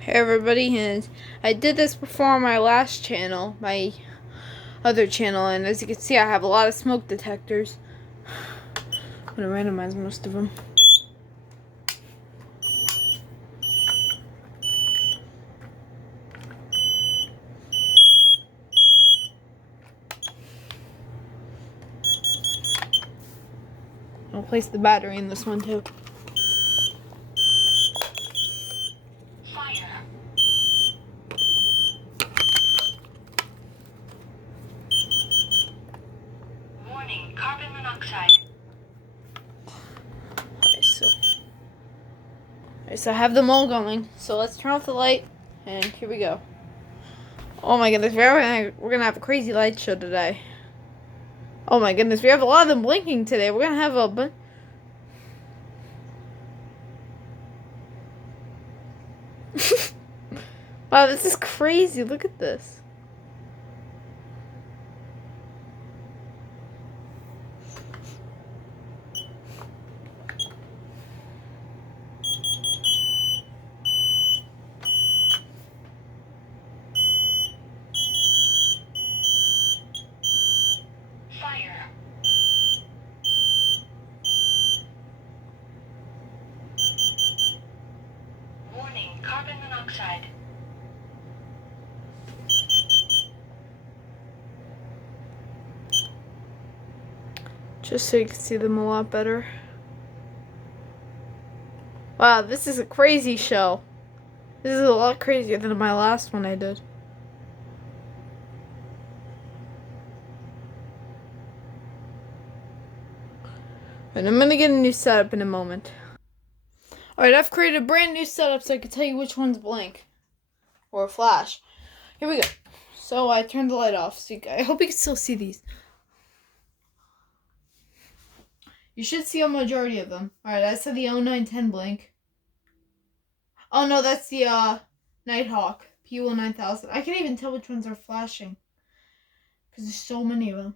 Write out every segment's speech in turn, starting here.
Hey everybody, and I did this before on my last channel, my other channel, and as you can see I have a lot of smoke detectors. I'm gonna randomize most of them. I'll place the battery in this one too. Fire. Warning, carbon monoxide. So I have them all going. So let's turn off the light, and here we go. Oh my goodness, we're gonna have a crazy light show today. Oh my goodness, we have a lot of them blinking today. We're gonna have a bunch. Wow, this is crazy. Look at this. Fire. Warning, carbon monoxide. Just so you can see them a lot better. Wow, this is a crazy show. This is a lot crazier than my last one I did. And I'm gonna get a new setup in a moment. Alright, I've created a brand new setup so I can tell you which one's blank. Or flash. Here we go. So I turned the light off. So I hope you can still see these. You should see a majority of them. Alright, I said the 0910 blink. Oh no, that's the Nighthawk PU9000. I can't even tell which ones are flashing. Because there's so many of them.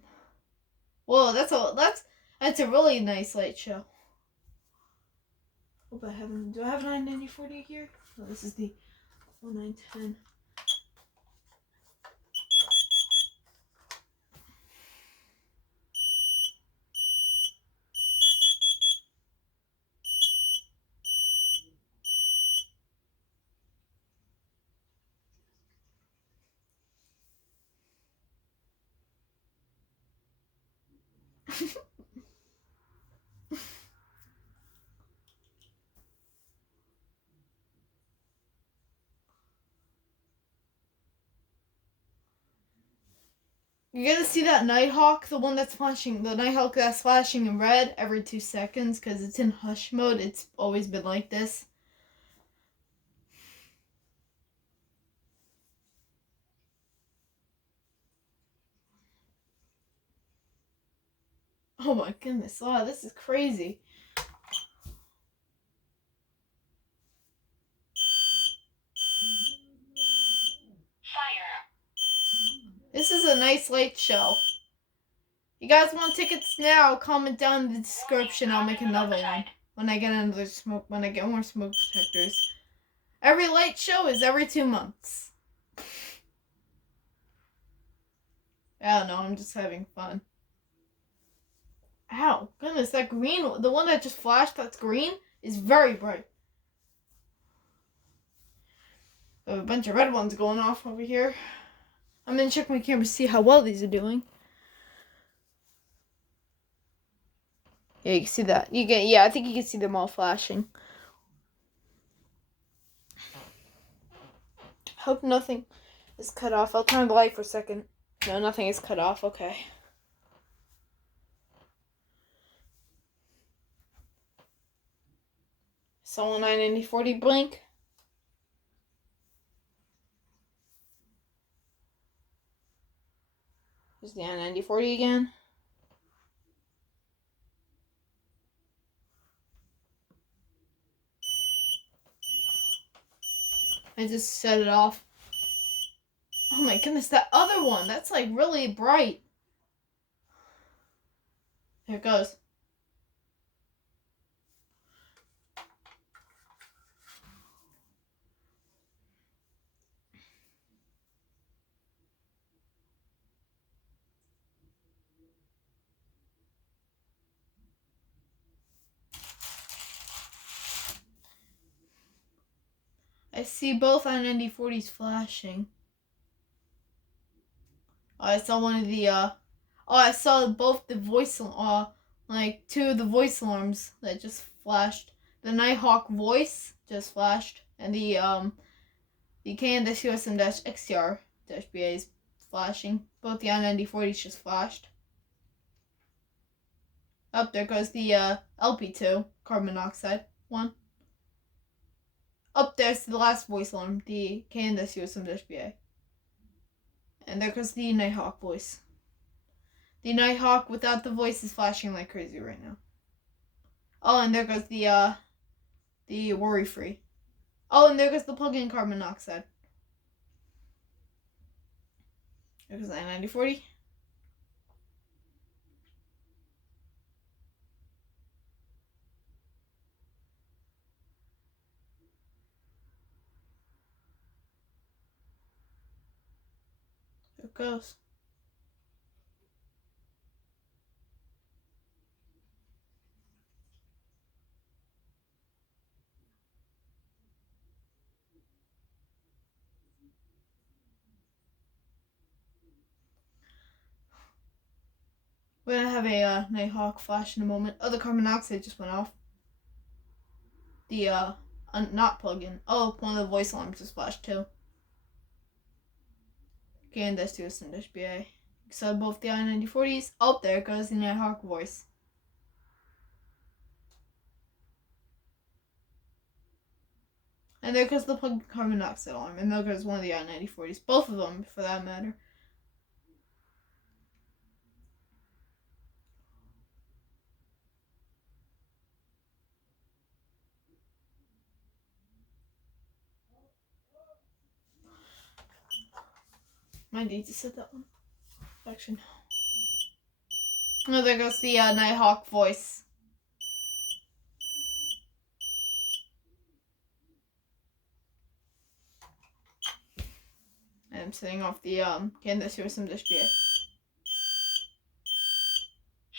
Whoa, that's a really nice light show. Hope I haven't. Do I have a 99040 here? No, this is the 0910. You're gonna see that Nighthawk, the one that's flashing, the Nighthawk that's flashing in red every 2 seconds because it's in hush mode. It's always been like this. Oh my goodness, wow, this is crazy. Fire. This is a nice light show. You guys want tickets now? Comment down in the description. I'll make another one when I get another smoke. When I get more smoke detectors. Every light show is every 2 months. I don't know. I'm just having fun. Ow, goodness, that green, the one that just flashed that's green, is very bright. I have a bunch of red ones going off over here. I'm gonna check my camera to see how well these are doing. Yeah, you can see that. Yeah, I think you can see them all flashing. Hope nothing is cut off. I'll turn the light for a second. No, nothing is cut off. Okay. So 99040 blink. There's the 99040 again. I just set it off. Oh my goodness, that other one, that's like really bright. There it goes. I see both I-9040s flashing. I saw one of the, I saw both the voice, like, two of the voice alarms that just flashed. The Nighthawk voice just flashed, and the KN-COSM-XTR-BA is flashing. Both the I-9040s just flashed. Up there goes the, LP2, carbon monoxide one. Up there's the last voice alarm, the KN-COSM-BA. And there goes the Nighthawk voice. The Nighthawk without the voice is flashing like crazy right now. Oh, and there goes the worry-free. Oh, and there goes the plug-in carbon monoxide. There goes the I-9040. There it goes. We're gonna have a Nighthawk flash in a moment. Oh, the carbon monoxide just went off. The not plug-in. Oh, one of the voice alarms just flashed too. KN-COSM-BA. So both the I-9040s. Oh, there goes the Nighthawk voice. And there goes the plug-in carbon monoxide alarm. And there goes one of the I-9040s. Both of them, for that matter. Might need to set that one. Actually, no. Oh, there goes the Nighthawk voice. And I'm setting off the KN-COSM-BA.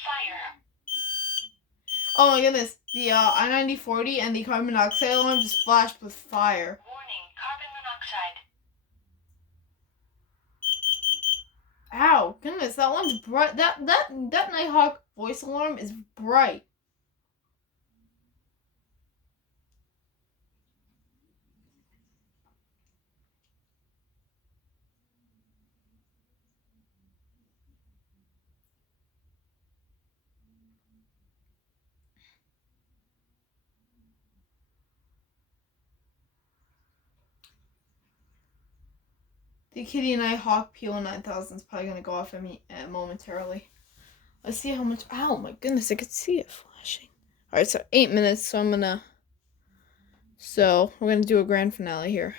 Fire. Oh my goodness, the I-9040 and the carbon monoxide alarm just flashed with fire. Warning, carbon monoxide. Ow, goodness, that one's bright. That Nighthawk voice alarm is bright. The Kidde Nighthawk PL9000 is probably gonna go off at me momentarily. Let's see how much. Ow, my goodness, I could see it flashing. All right, so 8 minutes. So we're gonna do a grand finale here.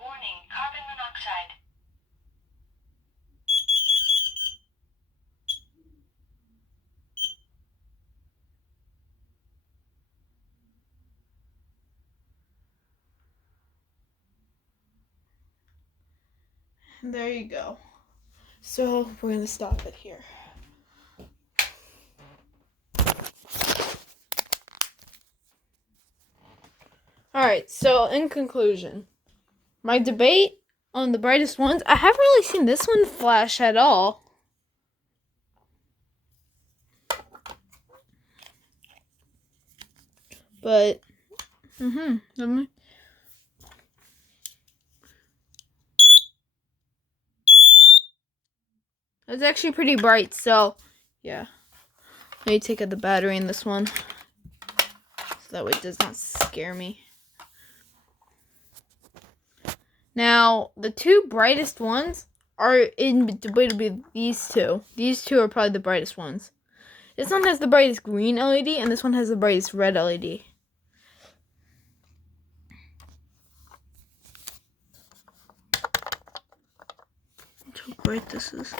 Warning, carbon monoxide. And there you go. So we're gonna stop it here. Alright, so in conclusion, my debate on the brightest ones, I haven't really seen this one flash at all. But, it's actually pretty bright, so, yeah. Let me take out the battery in this one, so that way it does not scare me. Now, the two brightest ones are in between these two. These two are probably the brightest ones. This one has the brightest green LED, and this one has the brightest red LED. how bright this is.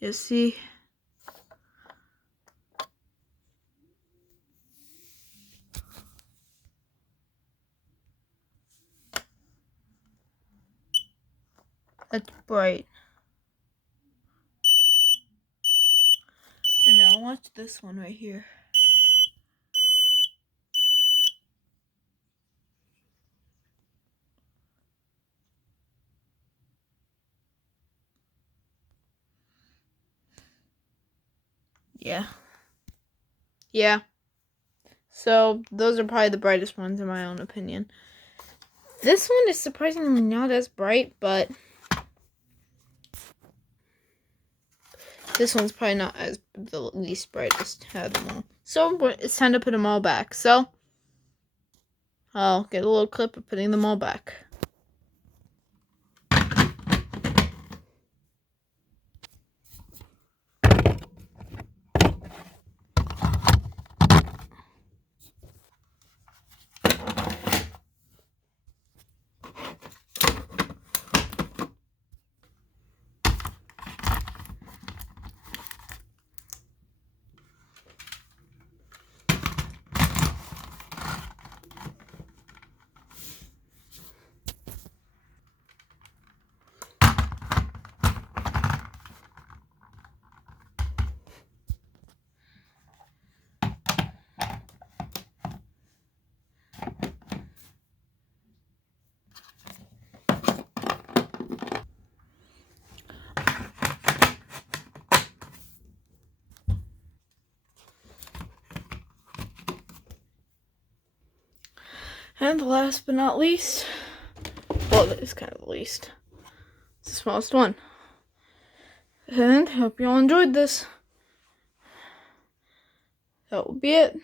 You see? That's bright. And now watch this one right here. Yeah. So those are probably the brightest ones in my own opinion. This one is surprisingly not as bright, but this one's probably not as the least brightest out of them all. So it's time to put them all back. So I'll get a little clip of putting them all back. And last but not least, well, it's kind of the least. It's the smallest one. And hope you all enjoyed this. That will be it.